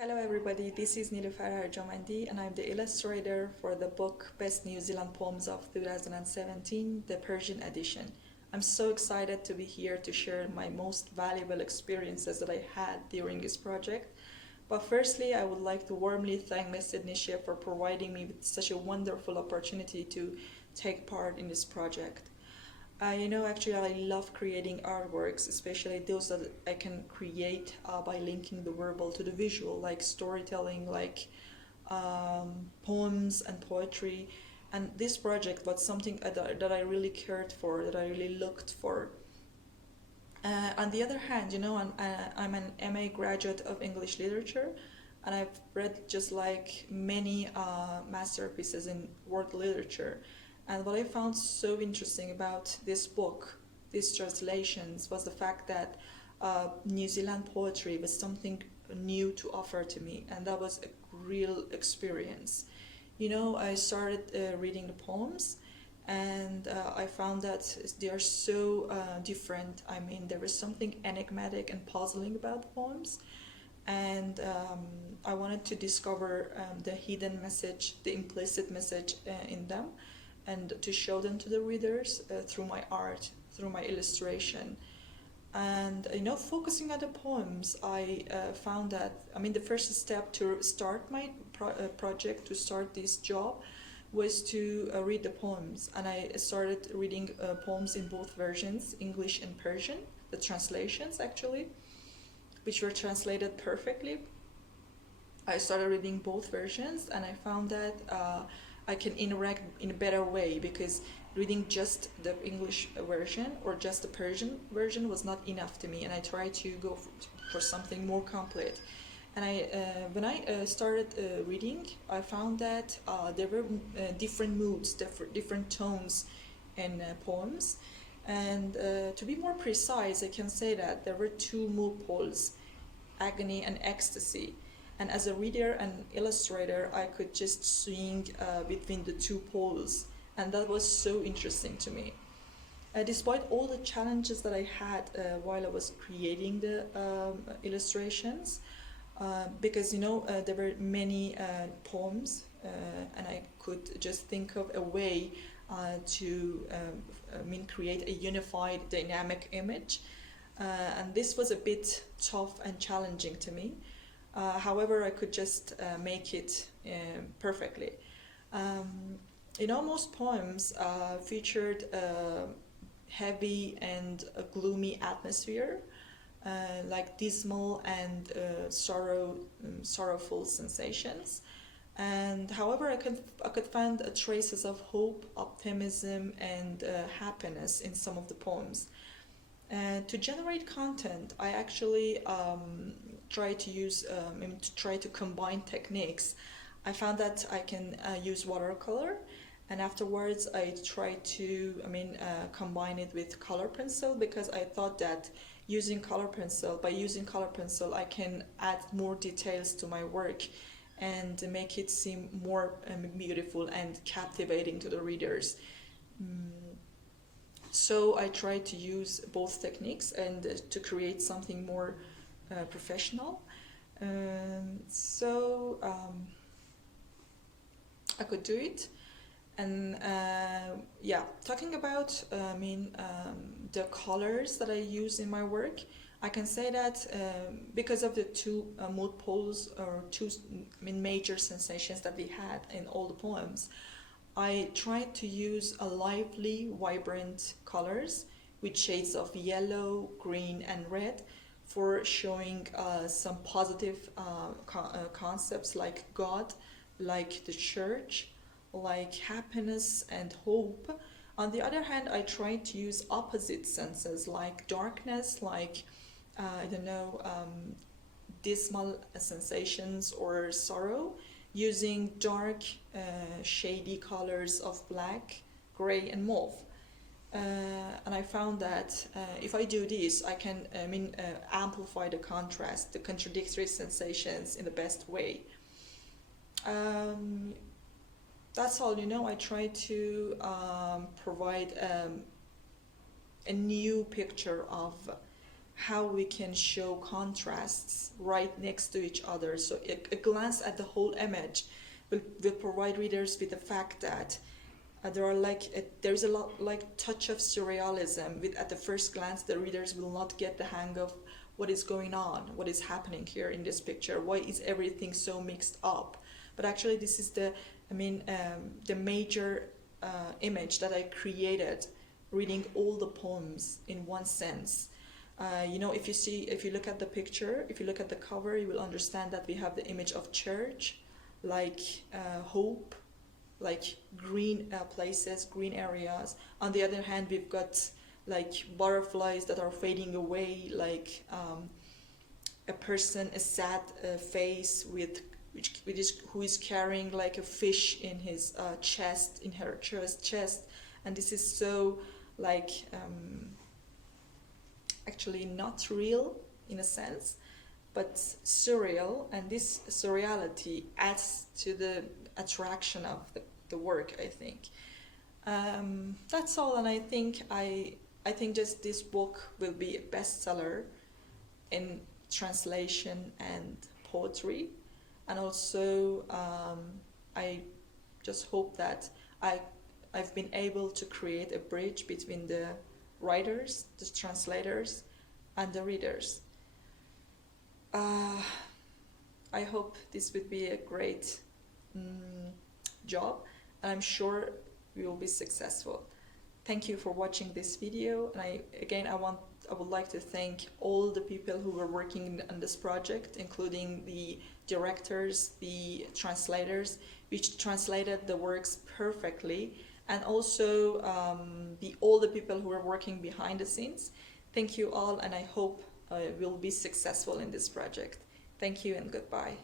Hello everybody, this is Niloofar Arjomandi and I'm the illustrator for the book Best New Zealand Poems of 2017, the Persian edition. I'm so excited to be here to share my most valuable experiences that I had during this project. But firstly, I would like to warmly thank Ms. Nisha for providing me with such a wonderful opportunity to take part in this project. Actually, I love creating artworks, especially those that I can create by linking the verbal to the visual, like storytelling, like poems and poetry. And this project was something that I really cared for, that I really looked for. On the other hand, I'm an MA graduate of English literature, and I've read just like many masterpieces in world literature. And what I found so interesting about this book, these translations, was the fact that New Zealand poetry was something new to offer to me, and that was a real experience. I started reading the poems, and I found that they are so different. I mean, there was something enigmatic and puzzling about the poems, and I wanted to discover the hidden message, the implicit message in them, and to show them to the readers through my art, through my illustration. And focusing on the poems, I found that the first step to start my project, to start this job, was to read the poems. And I started reading poems in both versions, English and Persian, the translations actually, which were translated perfectly. I started reading both versions, and I found that I can interact in a better way, because reading just the English version or just the Persian version was not enough to me, and I tried to go for something more complete. And when I started reading, I found that there were different moods, different tones in poems. And to be more precise, I can say that there were two mood poles, agony and ecstasy. And as a reader and illustrator, I could just swing between the two poles, and that was so interesting to me. Despite all the challenges that I had while I was creating the illustrations, because there were many poems, and I could just think of a way to create a unified dynamic image, and this was a bit tough and challenging to me. However, I could just make it perfectly. Most poems featured a heavy and a gloomy atmosphere, like dismal and sorrowful sensations. And however, I could find traces of hope, optimism, and happiness in some of the poems. To generate content, I actually try to combine techniques. I found that I can use watercolor, and afterwards I try to combine it with color pencil, because I thought that by using color pencil I can add more details to my work and make it seem more beautiful and captivating to the readers. So I try to use both techniques and to create something more professional. So I could do it. And talking about the colors that I use in my work, I can say that because of the two mood poles, or two major sensations that we had in all the poems, I tried to use a lively, vibrant colors with shades of yellow, green, and red for showing some positive concepts like God, like the church, like happiness and hope. On the other hand, I tried to use opposite senses like darkness, like dismal sensations or sorrow, using dark, shady colors of black, gray, and mauve. And I found that if I do this, I can amplify the contrast, the contradictory sensations in the best way. That's all. I try to provide a new picture of how we can show contrasts right next to each other. So a glance at the whole image will provide readers with the fact that there's a lot like touch of surrealism. With at the first glance, the readers will not get the hang of what is going on, what is happening here in this picture, why is everything so mixed up. But actually, this is the major image that I created, reading all the poems in one sense. If you look at the picture, if you look at the cover, you will understand that we have the image of church, like hope, like green places, green areas. On the other hand, we've got like butterflies that are fading away, like a person, a sad face who is carrying like a fish in his chest, in her chest, and this is so like actually not real in a sense, but surreal, and this surreality adds to the attraction of the work, I think. That's all, and I think just this book will be a bestseller in translation and poetry, and also I just hope that I've been able to create a bridge between the writers, the translators, and the readers. I hope this would be a great job, and I'm sure we will be successful. Thank you for watching this video, and I would like to thank all the people who were working on this project, including the directors, the translators, which translated the works perfectly, and also all the people who are working behind the scenes. Thank you all, and I hope we'll be successful in this project. Thank you and goodbye.